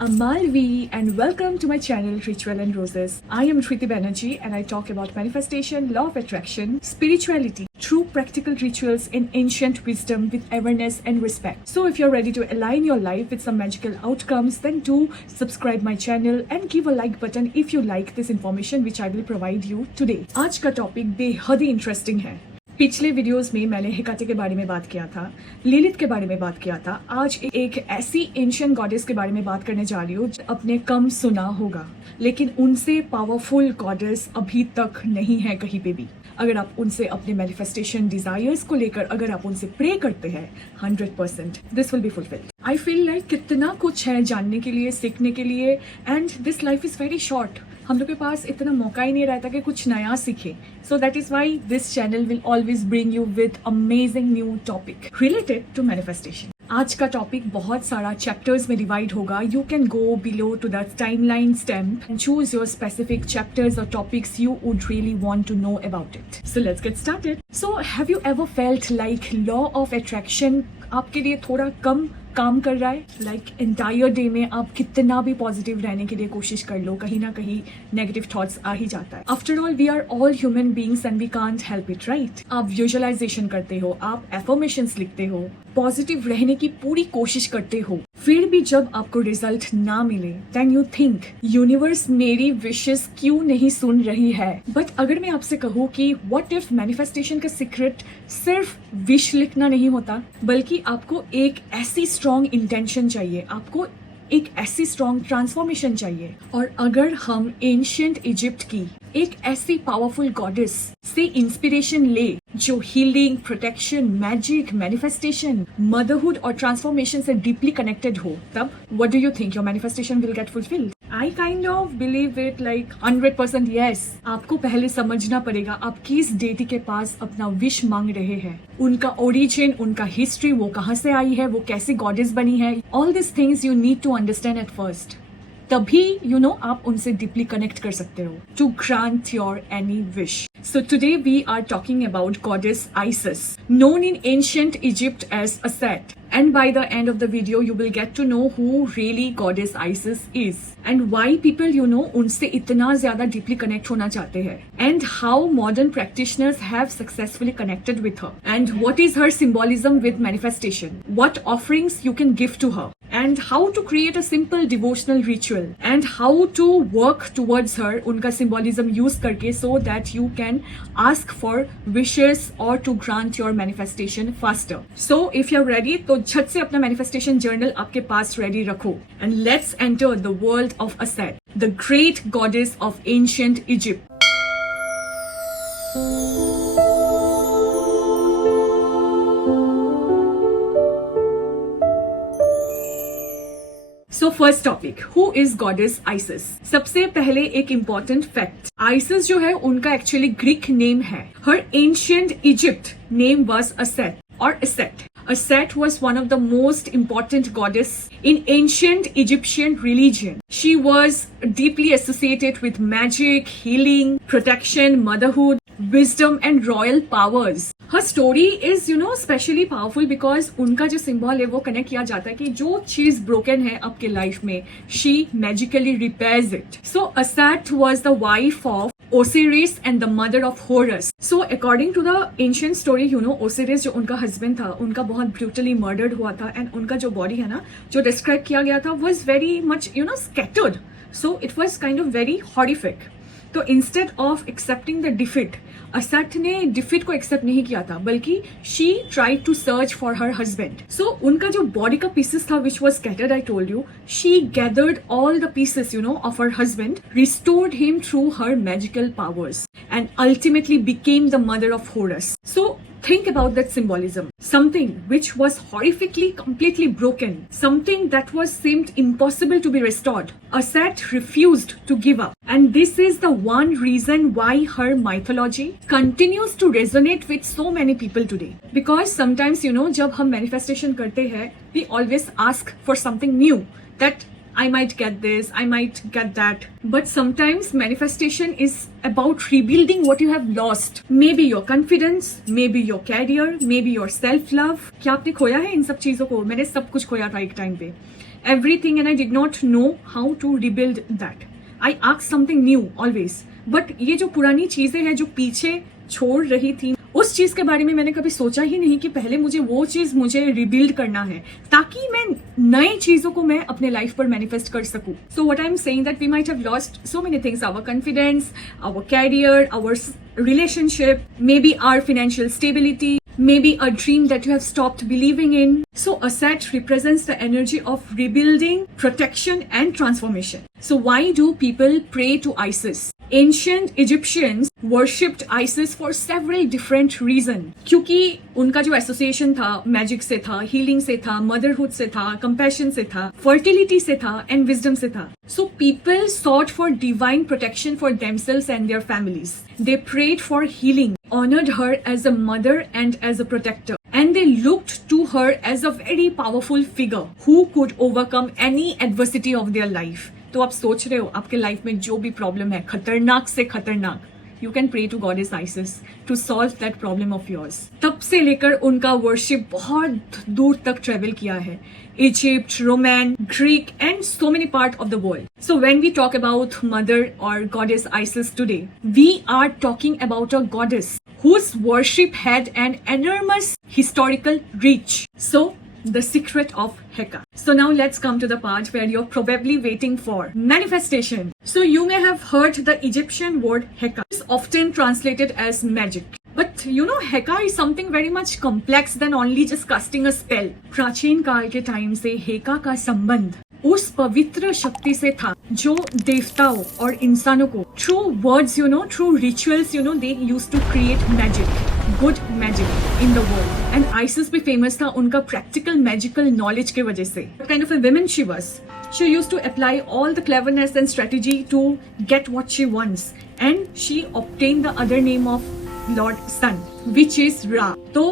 I'm Malvi and welcome to my channel Ritual and Roses. I am Shriti Banerjee and I talk about manifestation, law of attraction, spirituality, true practical rituals and ancient wisdom with awareness and respect. So if you're ready to align your life with some magical outcomes, then do subscribe my channel and give a like button if you like this information which I will provide you today. आज का topic बेहद ही interesting है. पिछले videos में मैंने हेकाते के बारे में बात किया था, लिलित के बारे में बात किया था. आज एक ऐसी एंशिएंट गॉडेस के बारे में बात करने जा रही हूँ आपने कम सुना होगा, लेकिन उनसे पावरफुल गॉडेस अभी तक नहीं है कहीं पे भी. अगर आप उनसे अपने मैनिफेस्टेशन डिजायर्स को लेकर अगर आप उनसे प्रे करते हैं 100% this will be fulfilled. I feel like कितना कुछ है जानने के लिए, सीखने के लिए, and this life is very short. हम लोग के पास इतना मौका ही नहीं रहता कि कुछ नया सीखे. So that is why this channel will always bring you with amazing new topic related to manifestation. आज का टॉपिक बहुत सारा चैप्टर्स में डिवाइड होगा. You can go below to the timeline stamp and choose your specific chapters और topics you would really want to know about it. So let's get started. So have you ever felt like law of attraction आपके लिए थोड़ा कम काम कर रहा है? Like entire day में आप कितना भी पॉजिटिव रहने के लिए कोशिश कर लो, कहीं ना कहीं नेगेटिव थॉट्स आ ही जाता है. After all we are all human beings and we can't help it, right? आप विजुअलाइजेशन करते हो, आप एफर्मेशंस लिखते हो, पॉजिटिव रहने की पूरी कोशिश करते हो, फिर भी जब आपको रिजल्ट ना मिले देन यू थिंक यूनिवर्स मेरी विशेस क्यों नहीं सुन रही है. बट अगर मैं आपसे कहूँ कि व्हाट इफ मैनिफेस्टेशन का सीक्रेट सिर्फ विश लिखना नहीं होता, बल्कि आपको एक ऐसी स्ट्रॉन्ग इंटेंशन चाहिए, आपको एक ऐसी स्ट्रॉन्ग ट्रांसफॉर्मेशन चाहिए. और अगर हम एंशिएंट इजिप्ट की एक ऐसी पावरफुल गॉडेस से इंस्पिरेशन ले जो healing, protection, magic, manifestation, motherhood और ट्रांसफॉर्मेशन से डीपली कनेक्टेड हो, तब what do you think your manifestation will get fulfilled? I kind of believe it like 100% yes. आपको पहले समझना पड़ेगा आप किस डेटी के पास अपना विश मांग रहे हैं, उनका ओरिजिन, उनका हिस्ट्री, वो कहाँ से आई है, वो कैसे गॉडेस बनी है. All this things you need to understand at first. तभी आप उनसे डीपली कनेक्ट कर सकते हो to grant your any wish. So today we are talking about goddess Isis, known in ancient Egypt as Aset. And by the end of the video, you will get to know who really goddess Isis is and why people, उनसे इतना ज़्यादा deeply connect होना चाहते हैं, and how modern practitioners have successfully connected with her, and what is her symbolism with manifestation, what offerings you can give to her, and how to create a simple devotional ritual, and how to work towards her, उनका symbolism use करके, so that you can ask for wishes or to grant your manifestation faster. So if you're ready, तो झट से अपना manifestation journal आपके पास ready रखो, and let's enter the world of Aset, the great goddess of ancient Egypt. So first topic, who is goddess Isis? सबसे पहले एक important fact, Isis जो है उनका actually Greek name है. Her ancient Egypt name was Aset or Aset. Aset was one of the most important goddess in ancient Egyptian religion. She was deeply associated with magic, healing, protection, motherhood, wisdom and royal powers. Her story is, especially powerful because उनका जो symbol है वो connect किया जाता है कि जो चीज broken है आपके life में, she magically repairs it. So Aset was the wife of Osiris and the mother of Horus. So according to the ancient story, Osiris जो उनका husband था, उनका बहुत brutally murdered हुआ था, and उनका जो body है ना, जो describe किया गया था, was very much, scattered. So it was kind of very horrific. तो instead of accepting the defeat, Aset ने डिफीट को एक्सेप्ट नहीं किया था, बल्कि she tried to search for her husband. So उनका जो बॉडी का पीसेस था which was scattered, I told you, she gathered all the pieces, of her husband, restored him through her magical powers, and ultimately became the mother of Horus. So think about that symbolism. Something which was horrifically, completely broken, something that seemed impossible to be restored. Aset refused to give up. And this is the one reason why her mythology continues to resonate with so many people today. Because sometimes, जब हम manifestation करते हैं, we always ask for something new. That I might get this, I might get that. But sometimes manifestation is about rebuilding what you have lost. Maybe your confidence, maybe your career, maybe your self-love. क्या आपने खोया है इन सब चीजों को? मैंने सब कुछ खोया था एक टाइम पे. everything and I did not know how to rebuild that. I asked something new always. But ये जो पुरानी चीजें हैं जो पीछे छोड़ रही थी, उस चीज के बारे में मैंने कभी सोचा ही नहीं कि पहले मुझे वो चीज मुझे रिबिल्ड करना है ताकि मैं नई चीजों को मैं अपने लाइफ पर मैनिफेस्ट कर सकूं. So what I am saying that we might have lost so many things, our confidence, our career, our relationship, maybe our financial stability, maybe a dream that you have stopped believing in. So Asat represents the energy of rebuilding, protection and transformation. So why do people pray to Isis? Ancient Egyptians worshipped Isis for several different reasons. क्योंकि उनका जो association था magic से था, healing से था, motherhood से था, कंपैशन से था, फर्टिलिटी से था एंड विजडम से था. So people sought for divine protection for themselves and their families. They prayed for healing, honored her as a mother and as a protector. And they looked to her as a very powerful figure who could overcome any adversity of their life. तो आप सोच रहे हो आपके life में जो भी problem है, खतरनाक से खतरनाक, you can pray to goddess Isis to solve that problem of yours. तब से लेकर उनका वर्शिप बहुत दूर तक ट्रेवल किया है. Egypt, Roman, Greek and so many parts of the world. So when we talk about mother or goddess Isis today, we are talking about a goddess whose worship had an enormous historical reach. So the secret of Heka. So now let's come to the part where you're probably waiting for, manifestation. So you may have heard the Egyptian word Heka. It's often translated as magic. But you know, Heka is something very much complex than only just casting a spell. प्राचीन काल के time से हेका का संबंध उस पवित्र शक्ति से था जो देवताओं और इंसानों को through words through rituals they used to create magic, good magic in the world. And Isis भी फेमस था उनका प्रैक्टिकल मैजिकल नॉलेज के वजह से. What kind of a woman she was. She used to apply all the cleverness and strategy to get what she wants, and she obtained the other name of lord sun which is Ra. तो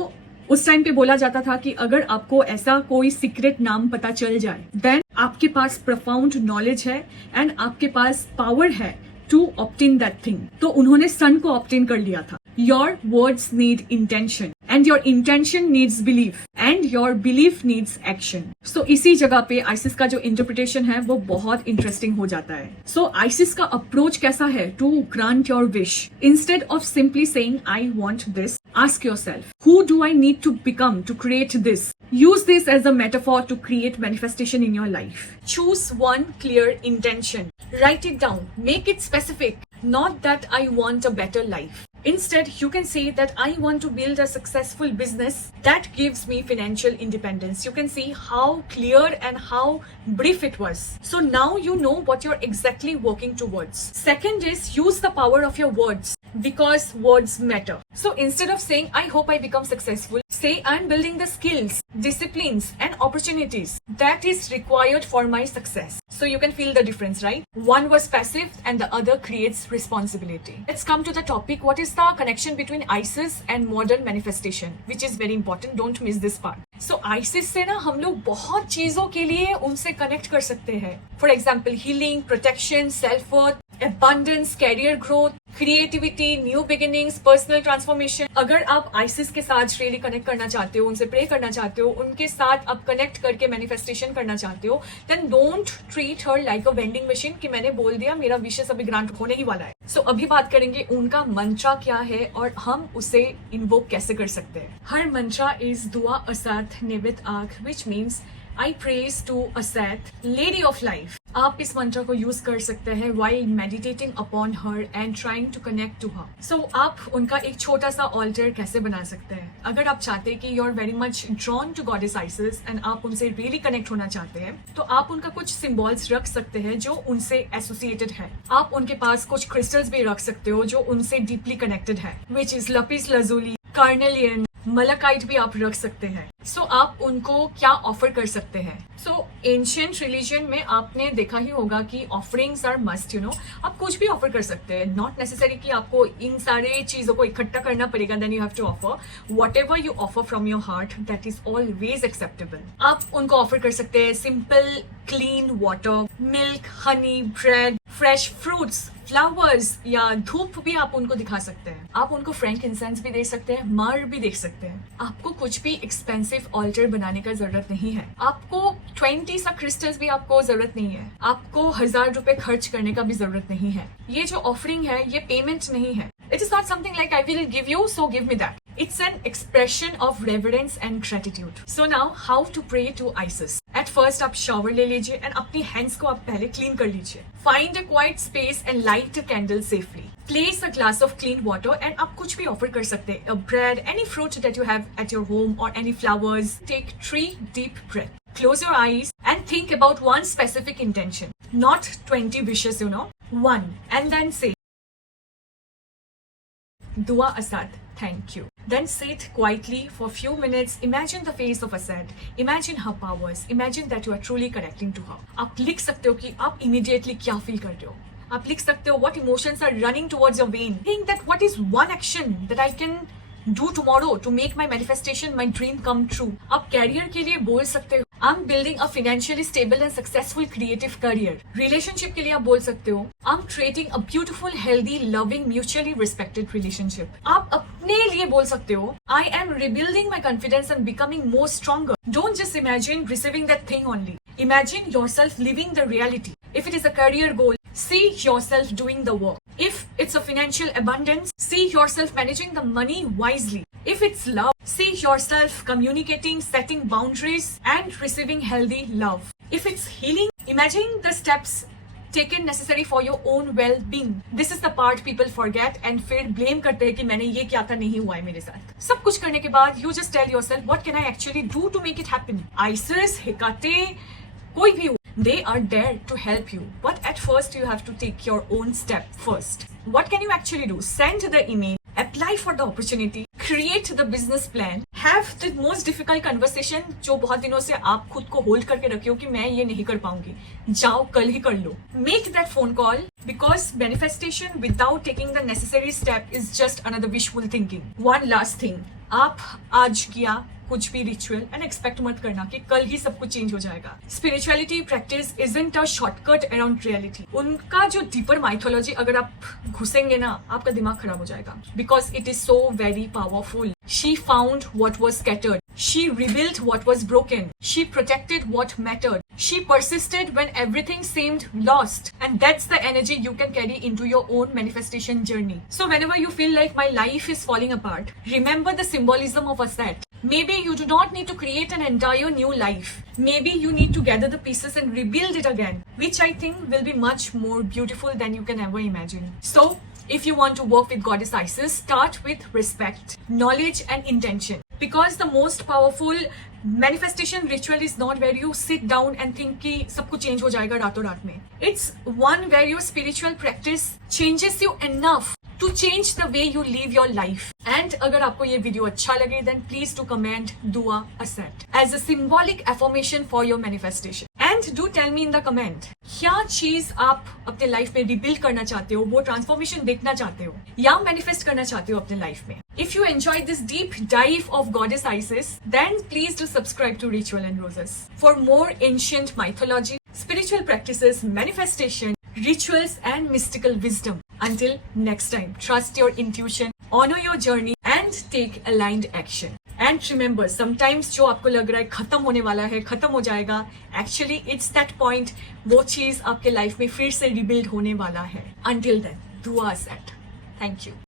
उस time पे बोला जाता था कि अगर आपको ऐसा कोई सीक्रेट नाम पता चल जाए देन आपके पास प्रोफाउंड नॉलेज है एंड आपके पास पावर है टू ऑब्टेन दैट थिंग. तो उन्होंने सन को ऑब्टेन कर लिया था. Your words need intention and your intention needs belief and your belief needs action. So इसी जगह पे आइसिस का जो इंटरप्रिटेशन है वो बहुत इंटरेस्टिंग हो जाता है. सो आइसिस का अप्रोच कैसा है to grant your wish. Instead of simply saying I want this, ask yourself, who do I need to become to create this? Use this as a metaphor to create manifestation in your life. Choose one clear intention. Write it down. Make it specific. Not that I want a better life. Instead, you can say that I want to build a successful business that gives me financial independence. You can see how clear and how brief it was. So now you know what you're exactly working towards. Second is use the power of your words because words matter. So instead of saying, I hope I become successful, say I'm building the skills, disciplines and opportunities that is required for my success. So you can feel the difference, right? One was passive and the other creates responsibility. Let's come to the topic. What is the connection between Isis and modern manifestation, which is very important. Don't miss this part. So Isis से ना हम लोग बहुत चीजों के लिए उनसे connect कर सकते हैं. For example, healing, protection, self-worth, abundance, career growth, creativity, new beginnings, personal transformation. अगर आप आइसिस के साथ रियली कनेक्ट करना चाहते हो, उनसे प्रे करना चाहते हो, उनके साथ आप कनेक्ट करके मैनिफेस्टेशन करना चाहते हो, then don't treat her like a vending machine कि मैंने बोल दिया मेरा विशेष अभी ग्रांट होने ही वाला है. सो अभी बात करेंगे उनका मंत्रा क्या है और हम उसे इन्वोक कैसे कर सकते हैं. हर मंत्रा इज दुआ असात नेवित आख, which means I praise to Asat, Lady of Life. आप इस मंत्र को यूज कर सकते हैं while meditating upon her and trying to connect to her. So आप उनका एक छोटा सा altar कैसे बना सकते हैं. अगर आप चाहते हैं कि you are very much drawn to goddess Isis and आप उनसे really connect होना चाहते हैं, तो आप उनका कुछ symbols रख सकते हैं जो उनसे associated है. आप उनके पास कुछ crystals भी रख सकते हो जो उनसे deeply connected है, which is lapis lazuli, carnelian, मलाकाइट भी आप रख सकते हैं. सो आप उनको क्या ऑफर कर सकते हैं. सो एंशियंट रिलीजन में आपने देखा ही होगा कि ऑफरिंग्स आर मस्ट. आप कुछ भी ऑफर कर सकते हैं. नॉट नेसेसरी कि आपको इन सारे चीजों को इकट्ठा करना पड़ेगा. Then you have to offer whatever you offer from your heart, that is always acceptable. आप उनको ऑफर कर सकते हैं simple clean water, milk, honey, bread, fresh fruits, flowers या धूप भी आप उनको दिखा सकते हैं। आप उनको फ्रैंक इंसेंस भी दे सकते हैं, मर भी देख सकते हैं। आपको कुछ भी एक्सपेंसिव ऑल्टर बनाने का जरूरत नहीं है। आपको 20 सा क्रिस्टल्स भी आपको जरूरत नहीं है। आपको 1000 रुपए खर्च करने का भी जरूरत नहीं है। ये जो ऑफरिंग है ये पेमेंट नहीं है। It is not something like I will give you so give me that. It's an expression of reverence and gratitude. So now, how to pray to Isis? At first, आप shower ले लीजिए and अपनी hands को आप पहले clean कर लीजिए. Find a quiet space and light a candle safely. Place a glass of clean water and आप कुछ भी offer कर सकते हैं. A bread, any fruit that you have at your home or any flowers. Take 3 deep breaths. Close your eyes and think about one specific intention. Not 20 wishes, you know. One. And then say, Dua Asad, thank you. Then sit quietly for a few minutes. Imagine the face of Asad. Imagine her powers. Imagine that you are truly connecting to her. आप लिख सकते हो कि आप immediately क्या feel कर रहे हो. आप लिख सकते हो what emotions are running towards your vein. Think that what is one action that I can do tomorrow to make my manifestation, my dream come true. आप career के लिए बोल सकते हो I'm building a financially stable and successful creative career. Relationship के लिए आप बोल सकते हो I'm creating a beautiful, healthy, loving, mutually respected relationship. आप अपने लिए बोल सकते हो I am rebuilding my confidence and becoming more stronger. Don't just imagine receiving that thing only. Imagine yourself living the reality. If it is a career goal, see yourself doing the work. If it's a financial abundance, see yourself managing the money wisely. If it's love, see yourself communicating, setting boundaries, and receiving healthy love. If it's healing, imagine the steps taken necessary for your own well-being. This is the part people forget and फिर blame करते हैं कि मैंने ये किया था नहीं हुआ है मेरे साथ। सब कुछ करने के बाद you just tell yourself what can I actually do to make it happen. Isis, Hecate, कोई भी हो, they are there to help you. But at first you have to take your own step first. What can you actually do? Send the email, apply for the opportunity, create the business plan, have the most difficult conversation जो बहुत दिनों से आप खुद को hold करके रखे हो कि मैं ये नहीं कर पाऊंगी, जाओ कल ही कर लो. Make that phone call because manifestation without taking the necessary step is just another wishful thinking. One last thing, आप आज किया कुछ भी रिचुअल एंड एक्सपेक्ट मत करना कि कल ही सब कुछ चेंज हो जाएगा. Spirituality practice isn't a shortcut around reality. उनका जो डीपर माइथोलॉजी अगर आप घुसेंगे ना आपका दिमाग खराब हो जाएगा because it is so very powerful. She found what was scattered. She rebuilt what was broken. She protected what mattered. She persisted when everything seemed lost. And that's the energy you can carry into your own manifestation journey. So whenever you feel like my life is falling apart, remember the symbolism of a set. Maybe you do not need to create an entire new life. Maybe you need to gather the pieces and rebuild it again, which I think will be much more beautiful than you can ever imagine. So, if you want to work with Goddess Isis, start with respect, knowledge and intention. Because the most powerful manifestation ritual is not where you sit down and think कि सब कुछ change हो जाएगा रातों रात में. It's one where your spiritual practice changes you enough to change the way you live your life. And अगर आपको ये वीडियो अच्छा लगे then please do comment Dua Asad as a symbolic affirmation for your manifestation. And do tell me in the comment क्या चीज आप अपने life में रिबिल्ड करना चाहते हो, वो ट्रांसफॉर्मेशन देखना चाहते हो या मैनिफेस्ट करना चाहते हो अपने लाइफ में. If you enjoyed this deep dive of Goddess Isis, then please do subscribe to Ritual and Roses for more ancient mythology, spiritual practices, manifestation, rituals and mystical wisdom. Until next time, trust your intuition, honor your journey and take aligned action. And remember, sometimes जो आपको लग रहा है खत्म होने वाला है, खत्म हो जाएगा, actually it's that point, वो चीज आपके लाइफ में फिर से रिबिल्ड होने वाला है. Until then, Dua Asad. Thank you.